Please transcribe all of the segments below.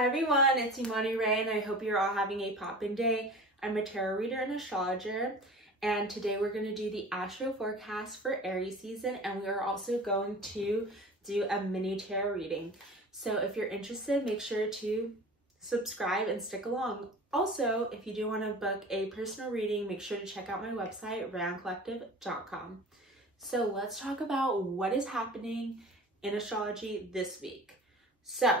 Hi everyone, it's Imani Ray and I hope you're all having a poppin' day. I'm a tarot reader and astrologer, and today we're going to do the Astro forecast for Aries season, and we are also going to do a mini tarot reading. So if you're interested, make sure to subscribe and stick along. Also, if you do want to book a personal reading, make sure to check out my website, roundcollective.com. So let's talk about what is happening in astrology this week. So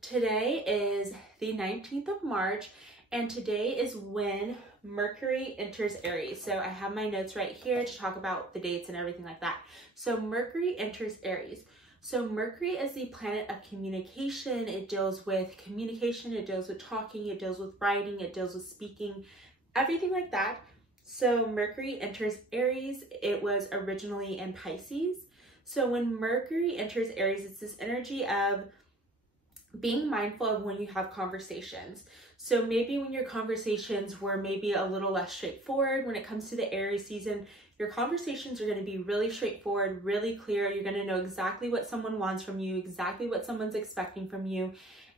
today is the 19th of March, and today is when Mercury enters Aries. So I have my notes right here to talk about the dates and everything like that. So Mercury enters Aries. So Mercury is the planet of communication. It deals with communication, it deals with talking, it deals with writing, it deals with speaking, everything like that. So Mercury enters Aries. It was originally in Pisces. So when Mercury enters Aries, it's this energy of being mindful of when you have conversations. So maybe when your conversations were maybe a little less straightforward, when it comes to the Aries season, your conversations are going to be really straightforward, really clear. You're going to know exactly what someone wants from you, exactly what someone's expecting from you.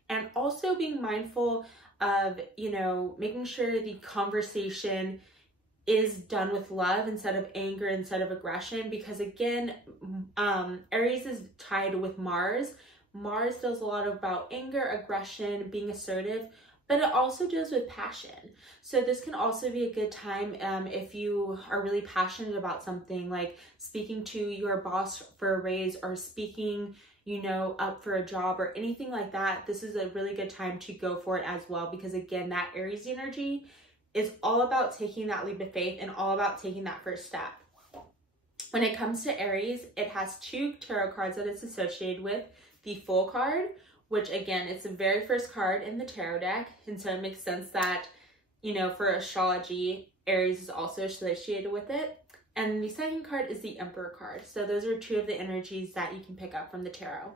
And also being mindful of, making sure the conversation is done with love instead of anger, instead of aggression, because again, Aries is tied with Mars. Mars does a lot about anger, aggression, being assertive, but it also deals with passion. So this can also be a good time if you are really passionate about something, like speaking to your boss for a raise or speaking, up for a job or anything like that. This is a really good time to go for it as well, because again, that Aries energy is all about taking that leap of faith and all about taking that first step. When it comes to Aries, it has two tarot cards that it's associated with. The Fool card, which again, it's the very first card in the tarot deck, and so it makes sense that, for astrology, Aries is also associated with it. And the second card is the Emperor card. So those are two of the energies that you can pick up from the tarot.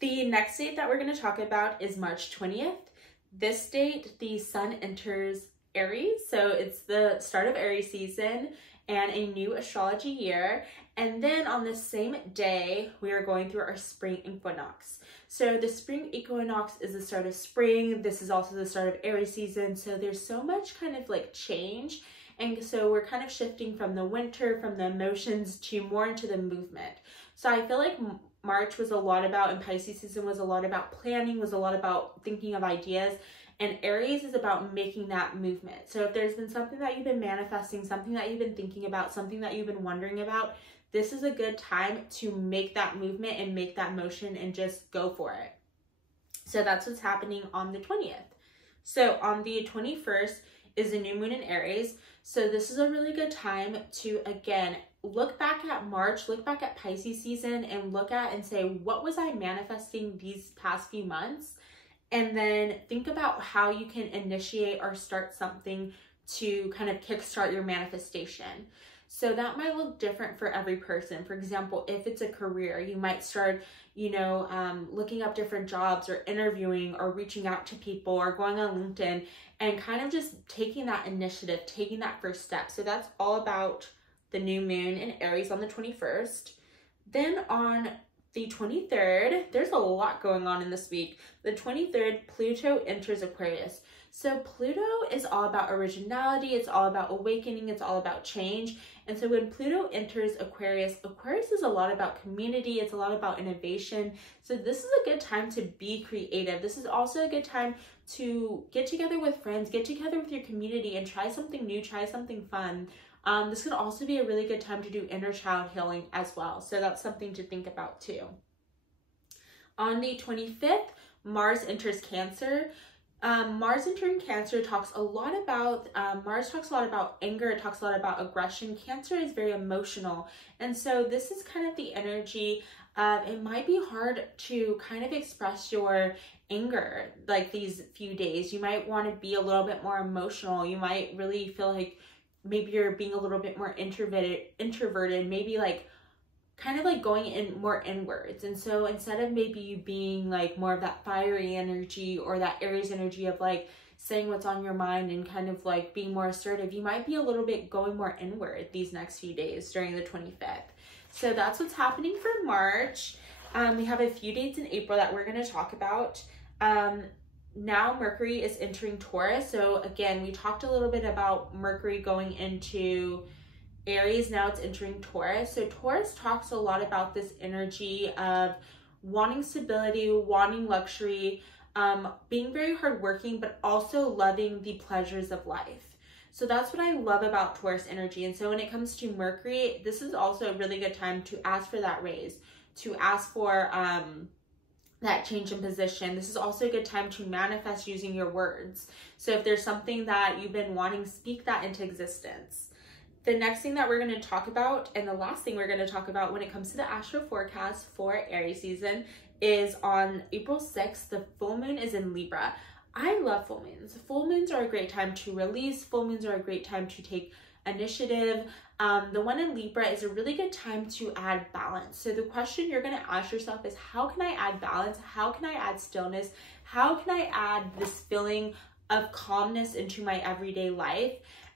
The next date that we're going to talk about is March 20th. This date, the sun enters Aries, so it's the start of Aries season and a new astrology year. And then on the same day, we are going through our spring equinox. So the spring equinox is the start of spring. This is also the start of Aries season. So there's so much kind of like change. And so we're kind of shifting from the winter, from the emotions to more into the movement. So I feel like March was a lot about, and Pisces season was a lot about planning, was a lot about thinking of ideas. And Aries is about making that movement. So if there's been something that you've been manifesting, something that you've been thinking about, something that you've been wondering about, this is a good time to make that movement and make that motion and just go for it. So that's what's happening on the 20th. So on the 21st is the new moon in Aries. So this is a really good time to, again, look back at March, look back at Pisces season, and look at and say, what was I manifesting these past few months? And then think about how you can initiate or start something to kind of kickstart your manifestation. So that might look different for every person. For example, if it's a career, you might start, looking up different jobs or interviewing or reaching out to people or going on LinkedIn and kind of just taking that initiative, taking that first step. So that's all about the new moon in Aries on the 21st. Then on the 23rd, there's a lot going on in this week. The 23rd, Pluto enters Aquarius. So Pluto is all about originality, it's all about awakening, it's all about change. And so when Pluto enters Aquarius, Aquarius is a lot about community, it's a lot about innovation. So this is a good time to be creative. This is also a good time to get together with friends, get together with your community and try something new, try something fun. This could also be a really good time to do inner child healing as well. So that's something to think about too. On the 25th, Mars enters Cancer. Mars entering Cancer talks a lot about, Mars talks a lot about anger, it talks a lot about aggression. Cancer is very emotional. And so this is kind of the energy of, it might be hard to kind of express your anger like these few days. You might want to be a little bit more emotional. You might really feel like maybe you're being a little bit more introverted, maybe like kind of like going in more inwards. And so instead of maybe you being like more of that fiery energy or that Aries energy of like saying what's on your mind and kind of like being more assertive, you might be a little bit going more inward these next few days during the 25th. So that's what's happening for March. We have a few dates in April that we're going to talk about. now Mercury is entering Taurus. So again, we talked a little bit about Mercury going into Aries, now it's entering Taurus. So Taurus talks a lot about this energy of wanting stability, wanting luxury, being very hardworking, but also loving the pleasures of life. So that's what I love about Taurus energy. And so when it comes to Mercury, this is also a really good time to ask for that raise, to ask for that change in position. This is also a good time to manifest using your words. So if there's something that you've been wanting, speak that into existence. The next thing that we're going to talk about, and the last thing we're going to talk about when it comes to the astro forecast for Aries season, is on April 6th, the full moon is in Libra. I love full moons. Full moons are a great time to release. Full moons are a great time to take initiative. The one in Libra is a really good time to add balance. So the question you're going to ask yourself is, how can I add balance? How can I add stillness? How can I add this feeling of calmness into my everyday life?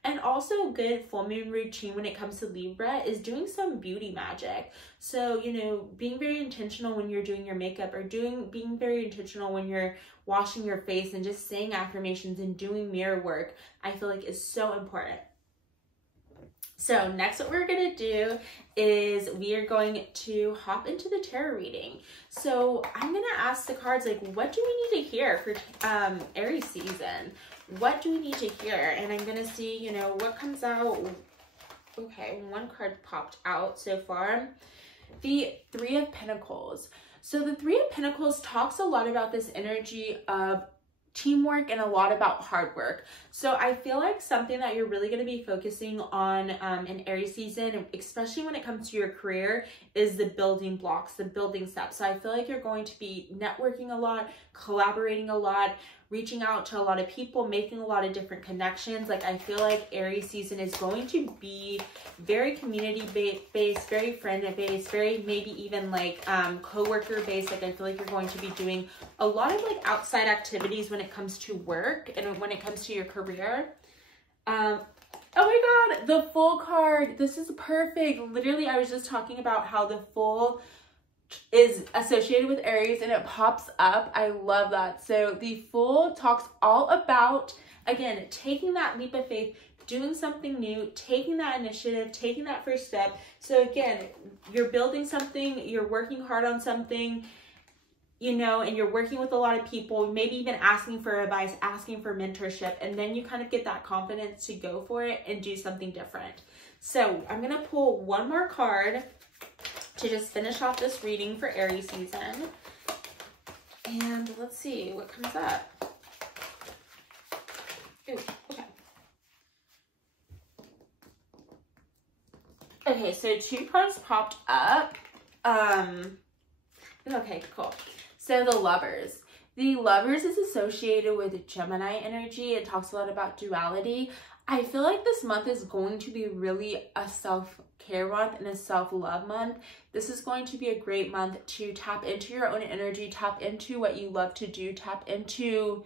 And also a good full moon routine when it comes to Libra is doing some beauty magic. So, you know, being very intentional when you're doing your makeup, or being very intentional when you're washing your face, and just saying affirmations and doing mirror work, I feel like is so important. So next, what we're going to do is we are going to hop into the tarot reading. So I'm going to ask the cards, like, what do we need to hear for Aries season? What do we need to hear? And I'm going to see, you know, what comes out. Okay, one card popped out so far. The Three of Pentacles. So the Three of Pentacles talks a lot about this energy of teamwork and a lot about hard work. So I feel like something that you're really going to be focusing on in Aries season, especially when it comes to your career, is the building blocks, the building steps. So I feel like you're going to be networking a lot, collaborating a lot, reaching out to a lot of people, making a lot of different connections. Like, I feel like Aries season is going to be very community based, very friend based, very maybe even like co-worker based. Like, I feel like you're going to be doing a lot of like outside activities when it comes to work and when it comes to your career. Oh my God, the Full card. This is perfect. Literally, I was just talking about how the Full is associated with Aries and it pops up. I love that. So the Full talks all about, again, taking that leap of faith, doing something new, taking that initiative, taking that first step. So again, you're building something, you're working hard on something, you know, and you're working with a lot of people, maybe even asking for advice, asking for mentorship, and then you kind of get that confidence to go for it and do something different. So I'm going to pull one more card to just finish off this reading for Aries season. And let's see what comes up. Ooh, okay. Okay, so two cards popped up. Okay, cool. So the Lovers. The Lovers is associated with Gemini energy. It talks a lot about duality. I feel like this month is going to be really a self-care month and a self-love month. This is going to be a great month to tap into your own energy, tap into what you love to do, tap into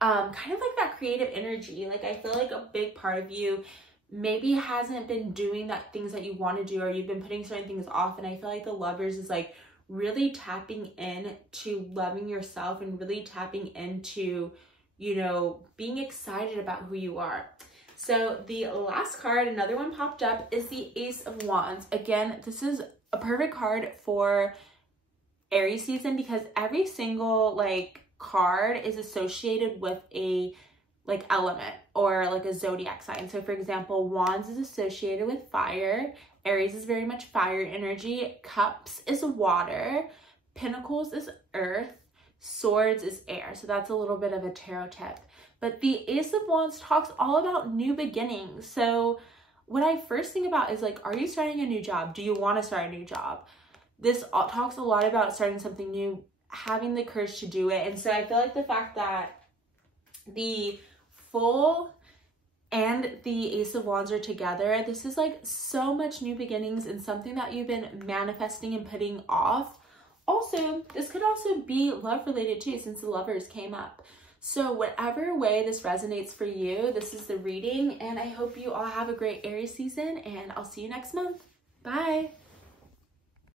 kind of like that creative energy. Like, I feel like a big part of you maybe hasn't been doing that things that you want to do, or you've been putting certain things off. And I feel like the Lovers is like really tapping in to loving yourself and really tapping into, you know, being excited about who you are. So the last card, another one popped up, is the Ace of Wands. Again, this is a perfect card for Aries season because every single like card is associated with a like element or like a zodiac sign. So for example, Wands is associated with fire. Aries is very much fire energy. Cups is water. Pentacles is earth. Swords is air. So that's a little bit of a tarot tip. But the Ace of Wands talks all about new beginnings. So what I first think about is like, are you starting a new job? Do you want to start a new job? This talks a lot about starting something new, having the courage to do it. And so I feel like the fact that the Full and the Ace of Wands are together, this is like so much new beginnings and something that you've been manifesting and putting off. Also, this could also be love related too, since the Lovers came up. So whatever way this resonates for you, this is the reading, and I hope you all have a great Aries season, and I'll see you next month. Bye.